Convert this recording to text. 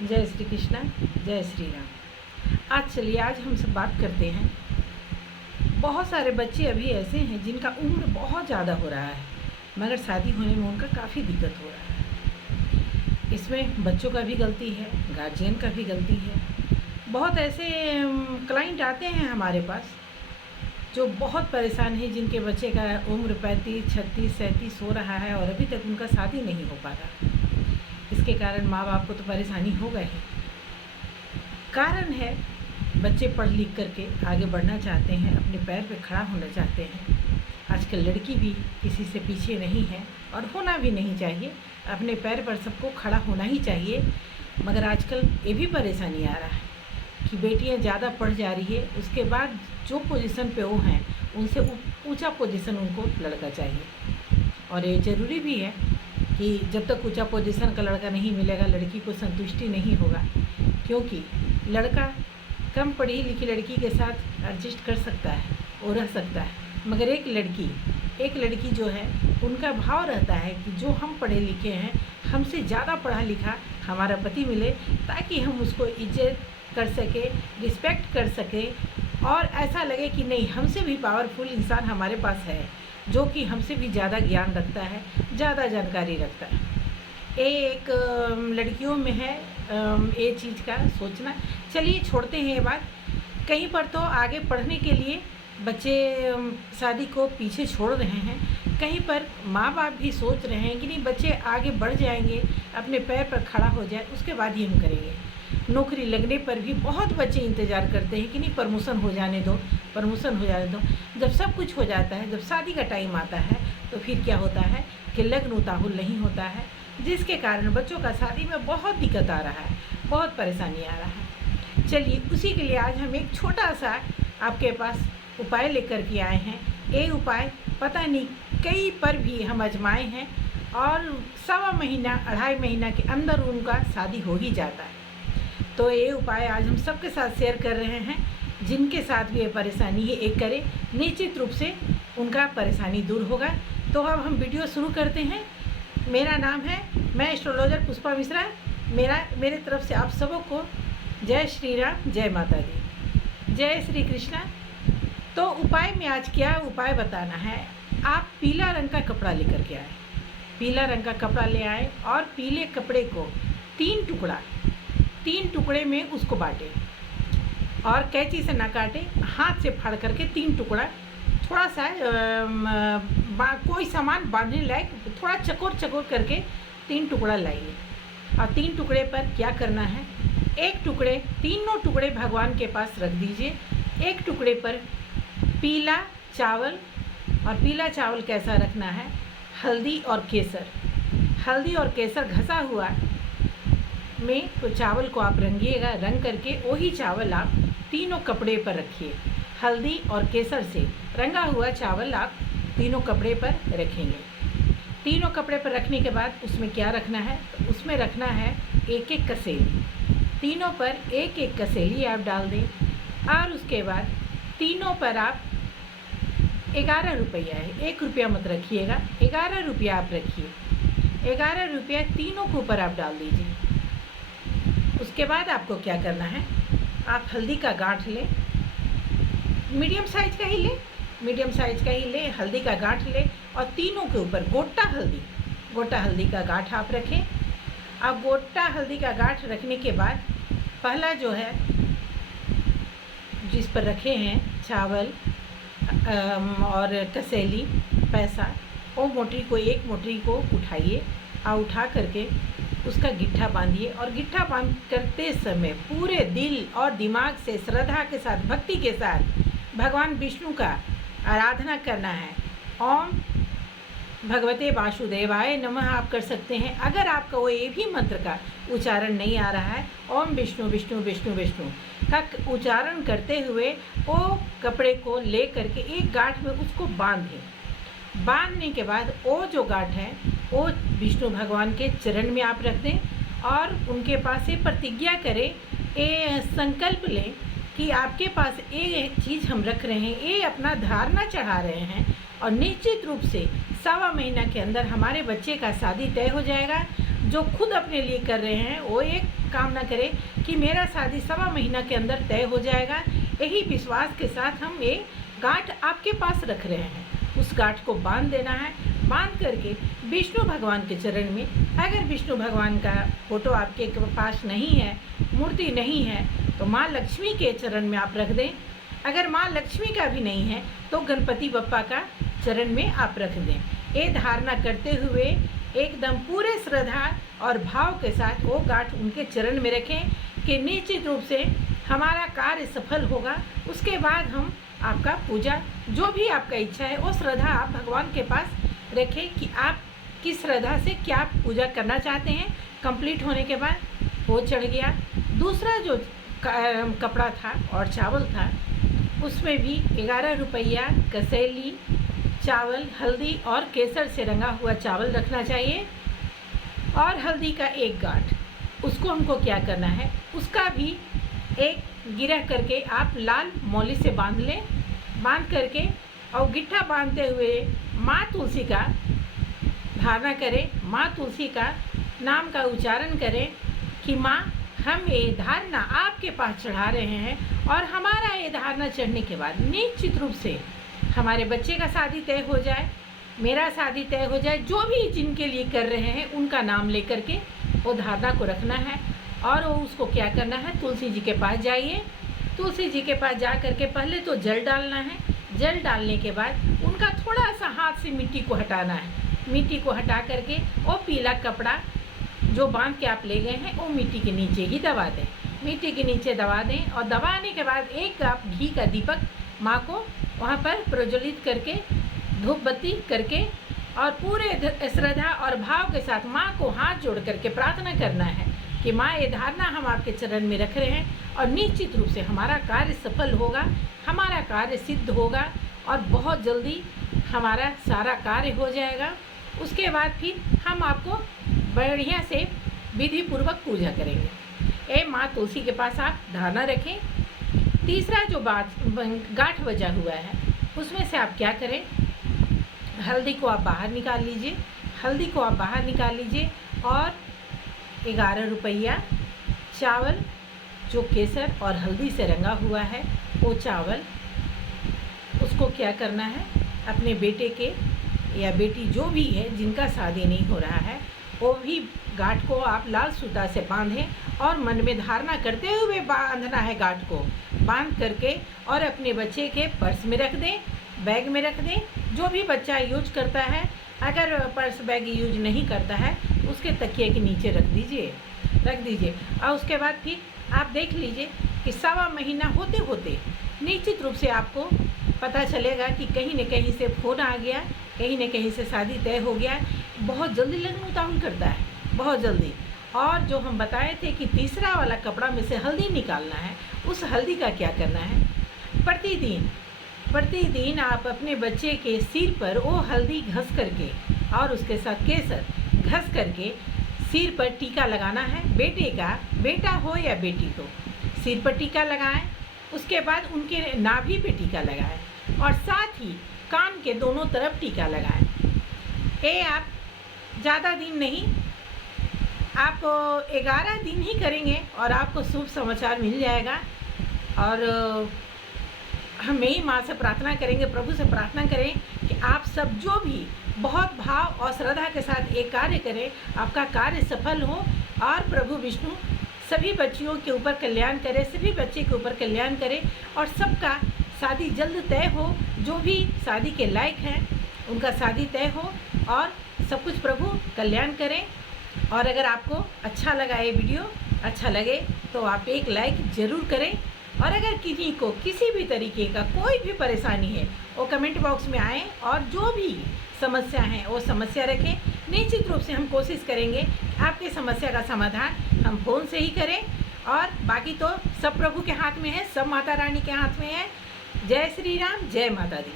जय श्री कृष्णा, जय श्री राम। आज हम सब बात करते हैं। बहुत सारे बच्चे अभी ऐसे हैं जिनका उम्र बहुत ज़्यादा हो रहा है, मगर शादी होने में उनका काफ़ी दिक्कत हो रहा है। इसमें बच्चों का भी गलती है, गार्जियन का भी गलती है। बहुत ऐसे क्लाइंट आते हैं हमारे पास जो बहुत परेशान हैं, जिनके बच्चे का उम्र 35, 36, 37 हो रहा है और अभी तक उनका शादी नहीं हो पा रहा। इसके कारण माँ बाप को तो परेशानी हो गई है। कारण है, बच्चे पढ़ लिख करके आगे बढ़ना चाहते हैं, अपने पैर पे खड़ा होना चाहते हैं। आजकल लड़की भी किसी से पीछे नहीं है और होना भी नहीं चाहिए। अपने पैर पर सबको खड़ा होना ही चाहिए। मगर आजकल ये भी परेशानी आ रहा है कि बेटियां ज़्यादा पढ़ जा रही है, उसके बाद जो पोजीशन पे वो हैं उनसे ऊंचा पोजीशन उनको लड़का चाहिए। और ये ज़रूरी भी है कि जब तक ऊंचा पोजीशन का लड़का नहीं मिलेगा, लड़की को संतुष्टि नहीं होगा। क्योंकि लड़का कम पढ़ी लिखी लड़की के साथ एडजस्ट कर सकता है और रह सकता है, मगर एक लड़की जो है, उनका भाव रहता है कि जो हम पढ़े लिखे हैं, हमसे ज़्यादा पढ़ा लिखा हमारा पति मिले, ताकि हम उसको इज्जत कर सके, रिस्पेक्ट कर सके और ऐसा लगे कि नहीं, हमसे भी पावरफुल इंसान हमारे पास है, जो कि हमसे भी ज़्यादा ज्ञान रखता है, ज़्यादा जानकारी रखता है। एक लड़कियों में है ये चीज़ का सोचना। चलिए छोड़ते हैं ये बात। कहीं पर तो आगे पढ़ने के लिए बच्चे शादी को पीछे छोड़ रहे हैं, कहीं पर माँ बाप भी सोच रहे हैं कि नहीं, बच्चे आगे बढ़ जाएंगे, अपने पैर पर खड़ा हो जाए, उसके बाद ही हम करेंगे। नौकरी लगने पर भी बहुत बच्चे इंतज़ार करते हैं कि नहीं, प्रमोशन हो जाने दो, प्रमोशन हो जाने दो। जब सब कुछ हो जाता है, जब शादी का टाइम आता है, तो फिर क्या होता है कि लग्न उताहुल नहीं होता है, जिसके कारण बच्चों का शादी में बहुत दिक्कत आ रहा है, बहुत परेशानी आ रहा है। चलिए उसी के लिए आज हम एक छोटा सा आपके पास उपाय लेकर के आए हैं। ये उपाय पता नहीं कई पर भी हम आजमाए हैं और 1.25 महीना 2.5 महीना के अंदर उनका शादी हो ही जाता है। तो ये उपाय आज हम सबके साथ शेयर कर रहे हैं। जिनके साथ भी ये परेशानी है, एक करें, निश्चित रूप से उनका परेशानी दूर होगा। तो अब हम वीडियो शुरू करते हैं। मेरा नाम है, मैं एस्ट्रोलॉजर पुष्पा मिश्रा। मेरे तरफ से आप सबों को जय श्री राम, जय माता दी, जय श्री कृष्णा। तो उपाय में आज क्या उपाय बताना है। आप पीला रंग का कपड़ा लेकर के आए, पीला रंग का कपड़ा ले आए और पीले कपड़े को 3 टुकड़े में उसको बांटे और कैंची से ना काटे, हाथ से फाड़ करके 3 टुकड़ा, थोड़ा सा कोई सामान बांधने लायक थोड़ा चकोर करके 3 टुकड़ा लाइए। और 3 टुकड़े पर क्या करना है, तीनों टुकड़े भगवान के पास रख दीजिए। एक टुकड़े पर पीला चावल, और पीला चावल कैसा रखना है, हल्दी और केसर घसा हुआ में तो चावल को आप रंगिएगा। रंग करके वही चावल आप तीनों कपड़े पर रखिए। हल्दी और केसर से रंगा हुआ चावल आप तीनों कपड़े पर रखेंगे। तीनों कपड़े पर रखने के बाद उसमें क्या रखना है, तो उसमें रखना है एक कसेली। तीनों पर एक कसेली आप डाल दें और उसके बाद तीनों पर आप 11 रुपया है, 1 रुपया मत रखिएगा, 11 रुपया आप रखिए। 11 रुपया तीनों के ऊपर आप डाल दीजिए। उसके बाद आपको क्या करना है, आप हल्दी का गांठ लें, मीडियम साइज का ही लें, हल्दी का गांठ लें और तीनों के ऊपर गोटा हल्दी का गांठ आप रखें। अब गोटा हल्दी का गांठ रखने के बाद पहला जो है, जिस पर रखे हैं चावल और कसेली पैसा, वो एक मोटरी को उठाइए और उठा करके उसका गिट्ठा बांधिए। और गिट्ठा बांध करते समय पूरे दिल और दिमाग से, श्रद्धा के साथ, भक्ति के साथ भगवान विष्णु का आराधना करना है। ओम भगवते वासुदेवाय नमः आप कर सकते हैं। अगर आपका वो ये भी मंत्र का उच्चारण नहीं आ रहा है, ओम विष्णु विष्णु विष्णु विष्णु का उच्चारण करते हुए वो कपड़े को ले करके एक गांठ में उसको बांधें। बांधने के बाद वो जो गांठ है वो विष्णु भगवान के चरण में आप रख दें और उनके पास ये प्रतिज्ञा करें, ये संकल्प लें कि आपके पास ये चीज़ हम रख रहे हैं, ये अपना धारणा चढ़ा रहे हैं और निश्चित रूप से 1.25 महीना के अंदर हमारे बच्चे का शादी तय हो जाएगा। जो खुद अपने लिए कर रहे हैं वो एक कामना करें कि मेरा शादी 1.25 महीना के अंदर तय हो जाएगा। यही विश्वास के साथ हम ये गांठ आपके पास रख रहे हैं। उस गांठ को बांध देना है। बांध करके विष्णु भगवान के चरण में, अगर विष्णु भगवान का फोटो आपके पास नहीं है, मूर्ति नहीं है, तो माँ लक्ष्मी के चरण में आप रख दें। अगर माँ लक्ष्मी का भी नहीं है तो गणपति बप्पा का चरण में आप रख दें। ये धारणा करते हुए एकदम पूरे श्रद्धा और भाव के साथ वो गांठ उनके चरण में रखें कि निश्चित रूप से हमारा कार्य सफल होगा। उसके बाद हम आपका पूजा, जो भी आपका इच्छा है वो श्रद्धा आप भगवान के पास रखें कि आप किस श्रद्धा से क्या पूजा करना चाहते हैं। कंप्लीट होने के बाद वो चढ़ गया। दूसरा जो कपड़ा था और चावल था, उसमें भी 11 रुपया कसैली चावल, हल्दी और केसर से रंगा हुआ चावल रखना चाहिए और हल्दी का एक गांठ। उसको हमको क्या करना है, उसका भी एक गिरह करके आप लाल मौली से बांध लें। बांध करके और गिट्ठा बांधते हुए माँ तुलसी का धारणा करें। माँ तुलसी का नाम का उच्चारण करें कि माँ, हम ये धारणा आपके पास चढ़ा रहे हैं और हमारा ये धारणा चढ़ने के बाद निश्चित रूप से हमारे बच्चे का शादी तय हो जाए, मेरा शादी तय हो जाए। जो भी जिनके लिए कर रहे हैं उनका नाम लेकर के वो धारणा को रखना है और वो उसको क्या करना है, तुलसी जी के पास जाइए। तुलसी जी के पास जा करके पहले तो जल डालना है। जल डालने के बाद उनका थोड़ा सा हाथ से मिट्टी को हटाना है। मिट्टी को हटा करके वो पीला कपड़ा जो बांध के आप ले गए हैं वो मिट्टी के नीचे ही दबा दें। मिट्टी के नीचे दबा दें और दबाने के बाद एक आप घी का दीपक माँ को वहाँ पर प्रज्वलित करके, धूप बत्ती करके और पूरे श्रद्धा और भाव के साथ माँ को हाथ जोड़ करके प्रार्थना करना है कि माँ, ये धारणा हम आपके चरण में रख रहे हैं और निश्चित रूप से हमारा कार्य सफल होगा, हमारा कार्य सिद्ध होगा और बहुत जल्दी हमारा सारा कार्य हो जाएगा। उसके बाद फिर हम आपको बढ़िया से विधि पूर्वक पूजा करेंगे। ए माँ तुलसी के पास आप धारणा रखें। तीसरा जो गांठ बजा हुआ है उसमें से आप क्या करें, हल्दी को आप बाहर निकाल लीजिए। हल्दी को आप बाहर निकाल लीजिए और 11 रुपया चावल जो केसर और हल्दी से रंगा हुआ है वो चावल, उसको क्या करना है, अपने बेटे के या बेटी जो भी है जिनका शादी नहीं हो रहा है, वो भी गांठ को आप लाल सूता से बांधें और मन में धारणा करते हुए बांधना है। गांठ को बांध करके और अपने बच्चे के पर्स में रख दें, बैग में रख दें। जो भी बच्चा यूज करता है, अगर पर्स बैग यूज नहीं करता है उसके तकिए के नीचे रख दीजिए। और उसके बाद फिर आप देख लीजिए कि 1.25 महीना होते होते निश्चित रूप से आपको पता चलेगा कि कहीं न कहीं से फ़ोन आ गया, कहीं न कहीं से शादी तय हो गया। बहुत जल्दी लगन उतावल करता है, बहुत जल्दी। और जो हम बताए थे कि तीसरा वाला कपड़ा में से हल्दी निकालना है, उस हल्दी का क्या करना है, प्रतिदिन आप अपने बच्चे के सिर पर वो हल्दी घस करके और उसके साथ केसर घस करके सिर पर टीका लगाना है। बेटे का, बेटा हो या बेटी हो, सिर पर टीका लगाएं। उसके बाद उनके नाभि पे टीका लगाएं और साथ ही कान के दोनों तरफ टीका लगाएं। ये आप ज़्यादा दिन नहीं, आप 11 दिन ही करेंगे और आपको शुभ समाचार मिल जाएगा। और हम यही माँ से प्रार्थना करेंगे, प्रभु से प्रार्थना करें कि आप सब जो भी बहुत भाव और श्रद्धा के साथ एक कार्य करें, आपका कार्य सफल हो और प्रभु विष्णु सभी बच्चियों के ऊपर कल्याण करे, सभी बच्चे के ऊपर कल्याण करे और सबका शादी जल्द तय हो। जो भी शादी के लायक हैं उनका शादी तय हो और सब कुछ प्रभु कल्याण करें। और अगर आपको अच्छा लगा ये वीडियो, अच्छा लगे तो आप एक लाइक ज़रूर करें। और अगर किसी को किसी भी तरीके का कोई भी परेशानी है वो कमेंट बॉक्स में आए और जो भी समस्या है वो समस्या रखें। निश्चित रूप से हम कोशिश करेंगे आपकी समस्या का समाधान हम फ़ोन से ही करें। और बाकी तो सब प्रभु के हाथ में है, सब माता रानी के हाथ में है। जय श्री राम, जय माता दी।